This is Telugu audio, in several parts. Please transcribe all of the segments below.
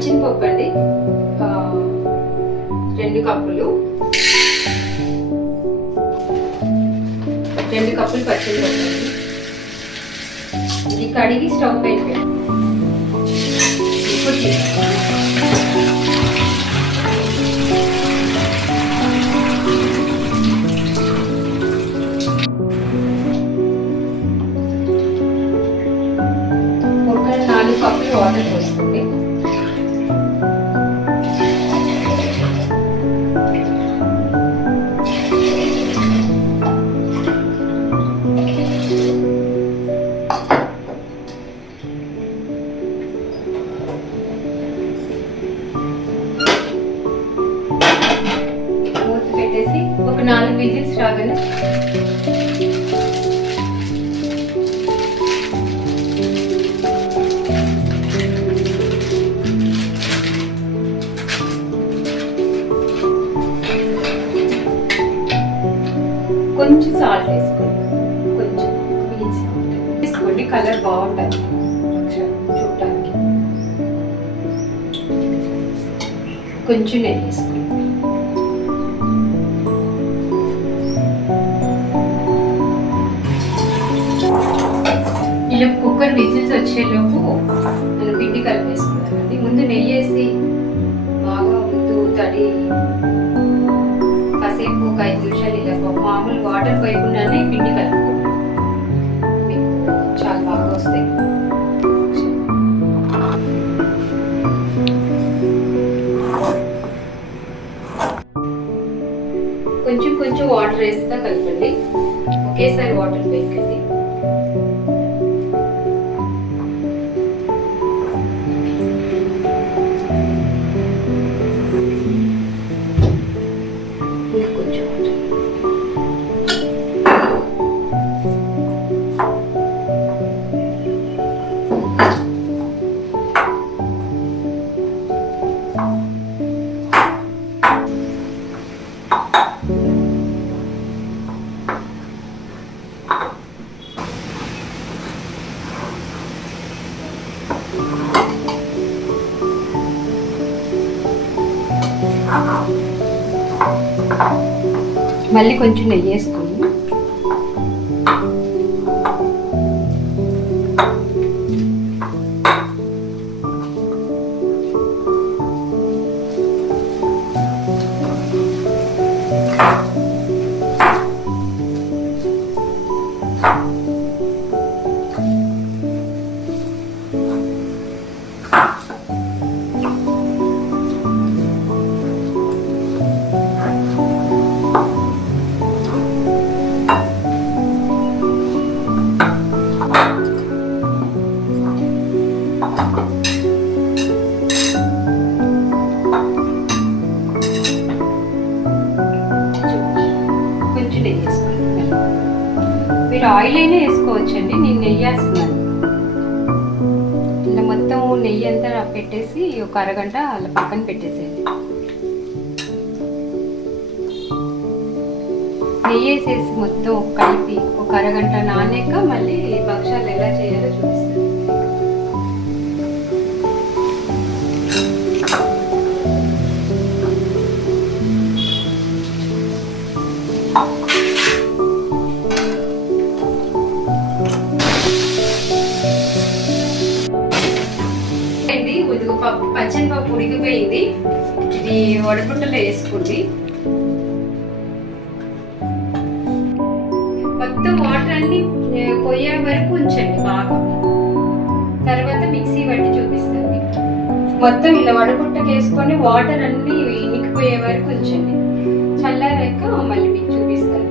పచ్చిమిరపప్పు అండి 2 కప్పులు, 2 కప్పులు పచ్చిమిరపప్పు అండి. ఇది కడిగి స్టవ్ పైన పెట్టి ఒక 4 కప్పులు వాటర్ పోసుకోండి. మూత పెట్టేసి ఒక 4 విజిల్స్ రాగానే కొంచెం సాల్ట్ వేసుకోండి, కొంచెం వేసుకోండి, కలర్ బాగుంటుంది చూడటానికి. కొంచెం నెయ్యి వేసుకోండి. ఇలా కుక్కర్ విజిల్స్ వచ్చేలోపు నేను పిండి కలిపేసుకున్నానండి. ముందు నెయ్యి వేసి బాగా ముందు తడి కాసేపు ఒక 5 నిమిషాలు ఇలా మామూలు వాటర్ పోయకుండానే పిండి కలుపుకున్నాను. మీకు చాలా బాగా వస్తాయి. కొంచెం కొంచెం వాటర్ వేస్తా కలపండి, ఒకేసారి వాటర్ వేయకండి. మళ్ళీ కొంచెం నెయ్యి వేసుకోండి. మీరు ఆయిల్ అయినా వేసుకోవచ్చండి, నేను నెయ్యి వేస్తున్నాను. ఇలా మొత్తం నెయ్యి అంతా పెట్టేసి ఒక అరగంట అలా పక్కన పెట్టేసేయండి. నెయ్యి వేసేసి మొత్తం కలిపి ఒక అరగంట నానాక మళ్ళీ భక్షాలు ఎలా చేయాలో చూపిస్తాను. పచ్చనిపప్పు ఉడికిపోయింది, ఇది వడపుట్టలో వేసుకోండి. మొత్తం వాటర్ అన్ని పోయే వరకు ఉంచండి బాగా, తర్వాత మిక్సీ పట్టి చూపిస్తాను మీకు. మొత్తం ఇలా వడపుట్టకి వేసుకొని వాటర్ అన్ని ఇనికిపోయే వరకు ఉంచండి. చల్లారాక మళ్ళీ మీకు చూపిస్తాను.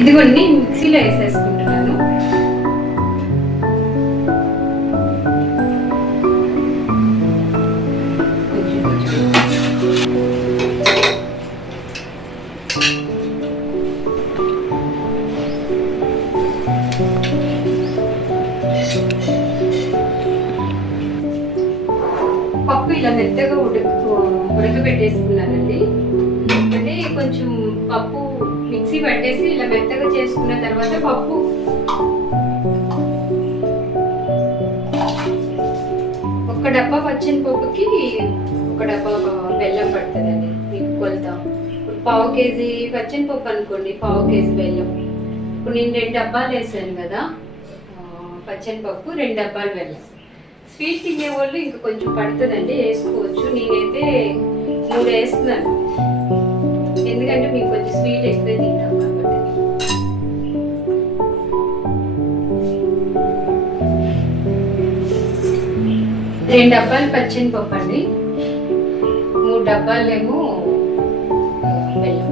ఇదిగోండి మిక్సీలో వేసేసుకుంటున్నాను. పప్పు ఇలా మెత్తగా ఉడకబెట్టేసుకున్నానండి. అంటే కొంచెం పప్పు మిక్సీ పట్టేసి ఇలా మెత్తగా చేసుకున్న తర్వాత పప్పు డబ్బా పచ్చెనపప్పుకి ఒక డబ్బా బెల్లం పడుతుందండి మీకు కొలత. ఇప్పుడు పావు కేజీ పచ్చెనపప్పు అనుకోండి, పావు కేజీ బెల్లం. ఇప్పుడు నేను 2 డబ్బాలు వేసాను కదా పచ్చెనపప్పు, 2 డబ్బాలు బెల్లం. స్వీట్ తినే వాళ్ళు ఇంకా కొంచెం పడుతుందండి, వేసుకోవచ్చు. నేనైతే 3 వేస్తున్నాను, ఎందుకంటే మీకు కొంచెం స్వీట్ ఎక్కువే తింటాం కాబట్టి. 2 డబ్బాలు పచ్చెనపప్పు అండి, 3 డబ్బాలేమో బెల్లం.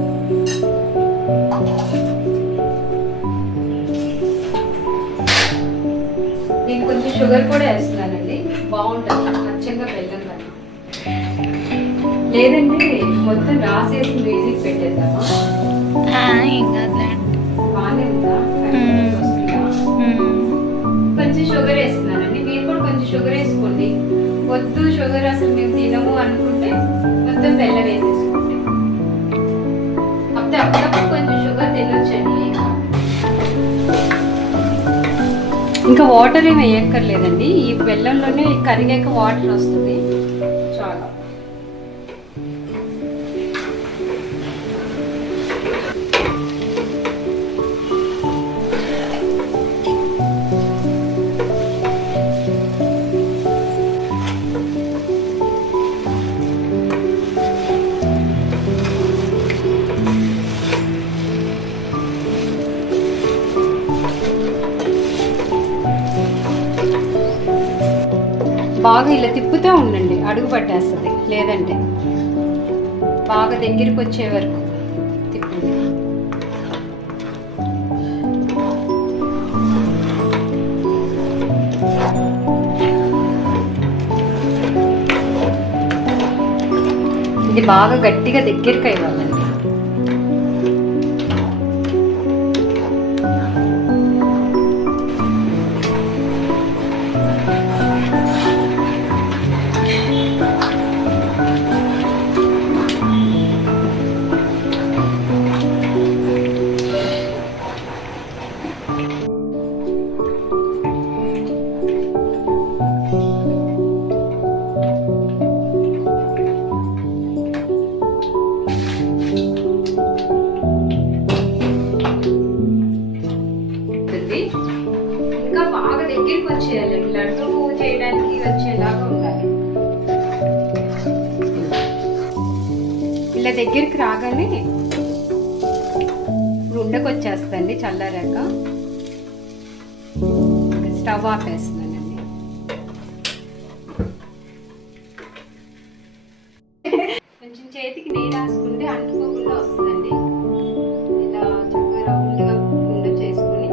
నేను కొంచెం షుగర్ కూడా వేస్తున్నానండి, బాగుంటుంది అచ్చంగా బెల్లం కన్నా. లేదంటే మొత్తం రాసేసి మ్యూజిక్ పెట్టేద్దామా? బాగానే ఉందా? కొంచెం షుగర్ వేస్తున్నానండి, మీరు కూడా కొంచెం షుగర్ వేసుకోండి. వద్దు షుగర్ అసలు మేము తినము అనుకుంటే మొత్తం బెల్లం వేసేసుకోండి. అప్పుడప్పుడు కొంచెం షుగర్ తినొచ్చండి. ఇంకా వాటర్ ఏమి వేయక్కర్లేదండి, ఈ బెల్లంలోనే కరిగాక వాటర్ వస్తుంది చాలా. బాగా ఇలా తిప్పుతూ ఉండండి, అడుగు పట్టేస్తుంది. లేదంటే బాగా దగ్గరికి వచ్చే వరకు తిప్పండి. ఇది బాగా గట్టిగా దగ్గరికి అవ్వాలండి. ఇంకా బాగా దగ్గరికి వచ్చేయాలి, లడ్డు చేయడానికి వచ్చేలాగా ఉండాలి. ఇలా దగ్గరికి రాగానే ఉండకు వచ్చేస్తండి. చల్లారాక స్టవ్ ఆపేస్తున్నానండి. కొంచెం చేతికి నెయ్యి రాసుకుంటే అంటుకోకుండా వస్తుందండి. ఇలా చక్కగా రౌండ్గా ఉండ చేసుకొని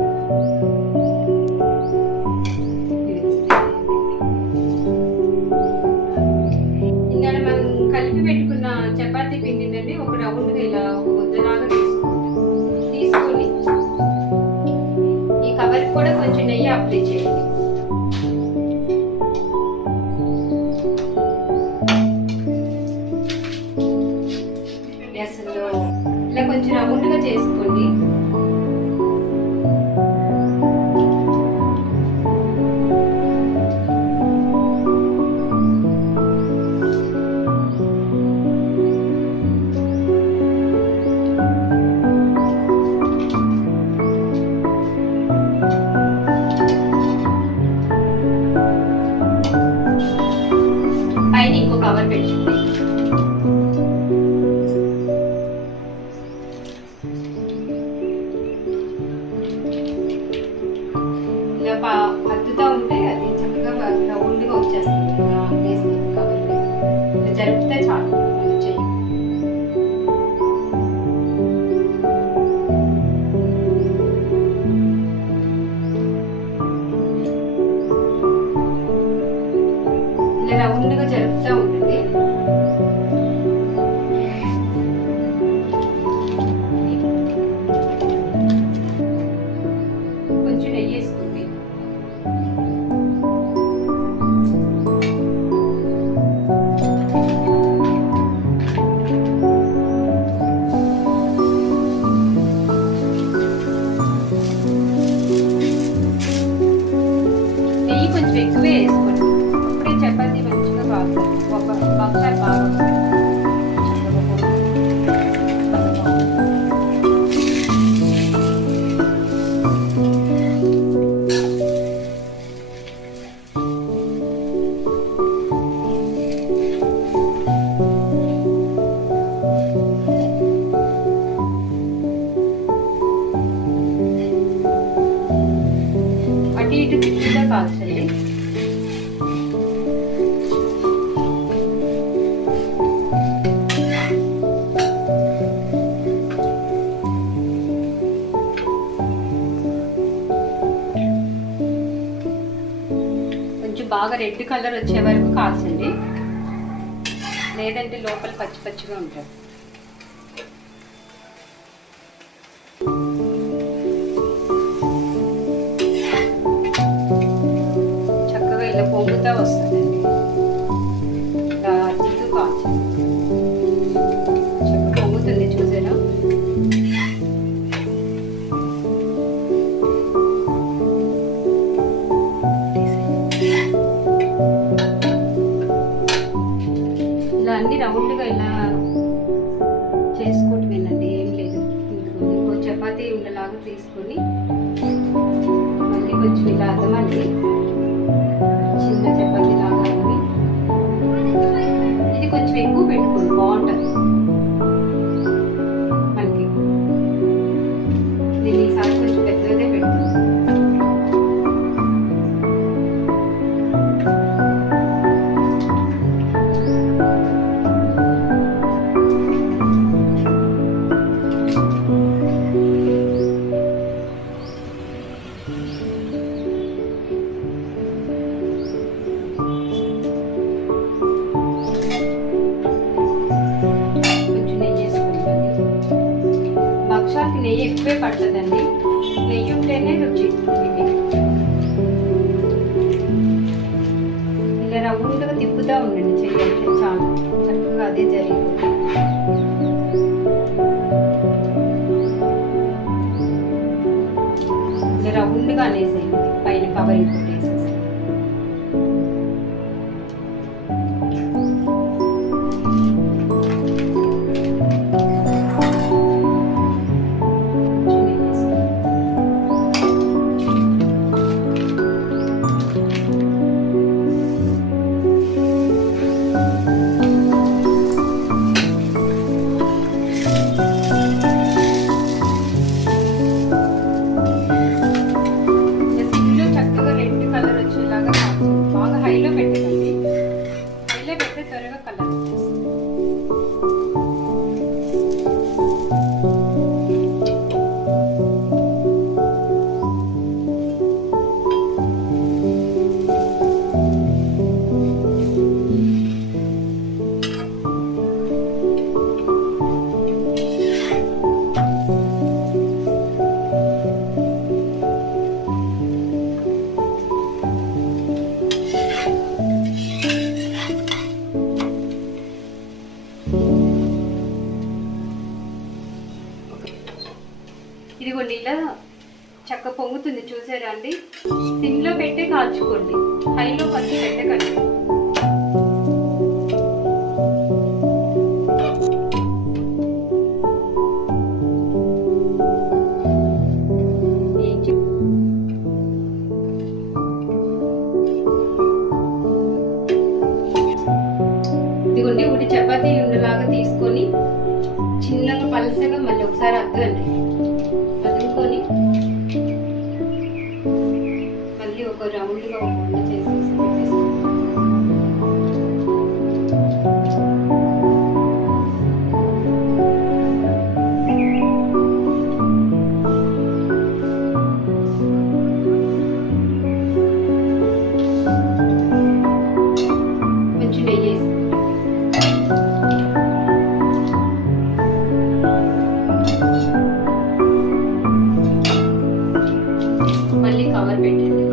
ఇందాక మనం కలిపి పెట్టుకున్న చపాతీ పిండినండి ఒక రౌండ్గా ఇలా ఒక ముద్దలాగా తీసుకొని ఈ కవర్ కూడా కొంచెం నెయ్యి అప్లై చేయండి. అసలు ఇలా కొంచెం రౌండ్గా చేసుకోండి. పైన ఇంకో కవర్ పెట్టుకోండి. ఇలా అద్దుతూ ఉంటే అది చక్కగా రౌండ్గా వచ్చేస్తుంది. వేసి కవర్ ఇలా జరిపితే చాలు. చెయ్యి ఇలా రౌండ్గా జరుపుతూ ఉండండి. కొంచెం నెయ్యి వేసుకోండి. నెయ్యి కొంచెం ఎక్కువే వేసుకోండి, అప్పుడే చపాతీ మంచి బాగా రెడ్ కలర్ వచ్చే వరకు కాల్చండి, లేదంటే లోపల పచ్చి పచ్చిగా ఉంటుంది. చక్కగా ఇలా పొంగుతా వస్తుందండి. ఇలా అద్దుతూ కాల్చండి. చక్కగా పొంగుతుంది, చూసారా? అన్ని రౌండ్గా ఇలా చేసుకుంటున్నానండి, ఏం లేదు. ఇంకో చపాతీ ఉండలాగా తీసుకొని మళ్ళీ కొంచెం ఇలా అదమండి, చిన్న చపాతీ లాగా అవి. ఇది కొంచెం ఎక్కువ పెట్టుకోండి, బాగుంటుంది మనకి. దీన్ని ఈసారి కొంచెం పెద్దదే పెడుతుంది. భక్షాలకి నెయ్యి ఎక్కువే పడుతుందండి, నెయ్యి ఉంటేనే రుచి. ఇలా రౌండ్గా తిప్పుతూ ఉండండి, చెయ్యండి చాలా చక్కగా అదే జరిగిపోతుంది. ఇలా రౌండ్గా అనేసేయండి, పైన కవరింగ్ వేసేసి. హైలో పెట్టకండి, హైలో పెడితే త్వరగా కలర్ వచ్చేస్తుంది. ఇదిగోండి ఇలా చక్క పొంగుతుంది, చూసారా అండి? సిమ్లో పెట్టే కాల్చుకోండి, హైలో ఫస్ట్ పెట్టకండి. ఇదిగోండి ఒకటి చపాతీ ఉండలాగా తీసుకొని చిన్నగా పలసగా మళ్ళీ ఒకసారి అద్దండి, అదుకొని మళ్ళీ ఒక రౌండ్గా ఒక ఉండ చేసేసి కొంచెం నెయ్యి వేసి మళ్ళీ కవర్ పెట్టండి.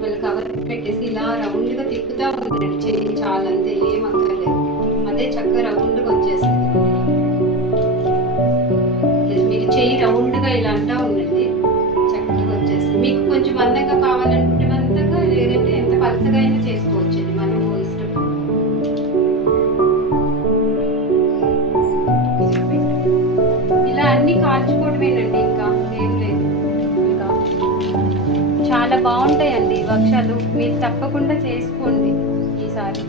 మళ్ళీ కవర్ పెట్టేసి ఇలా రౌండ్గా తిప్పుతా ఉండండి, చెయ్యి చాలా, అంతే, ఏం అక్కర్లేదు. అదే చక్కగా రౌండ్గా వచ్చేస్తుంది. మీరు చెయ్యి రౌండ్గా ఇలా అంటా ఉండండి, చక్కగా వచ్చేస్తుంది. మీకు కొంచెం మందంగా కావాలనుకుంటే మందంగా, లేదంటే ఎంత పలసగా అయినా చేసుకోవచ్చండి, మనం ఇష్టం. ఇలా అన్ని కాల్చుకోవడమేనండి, ఇంకా ఏం లేదు. ఇంకా చాలా బాగుంటాయండి భక్షాలు, మీరు తప్పకుండా చేసుకోండి ఈసారి.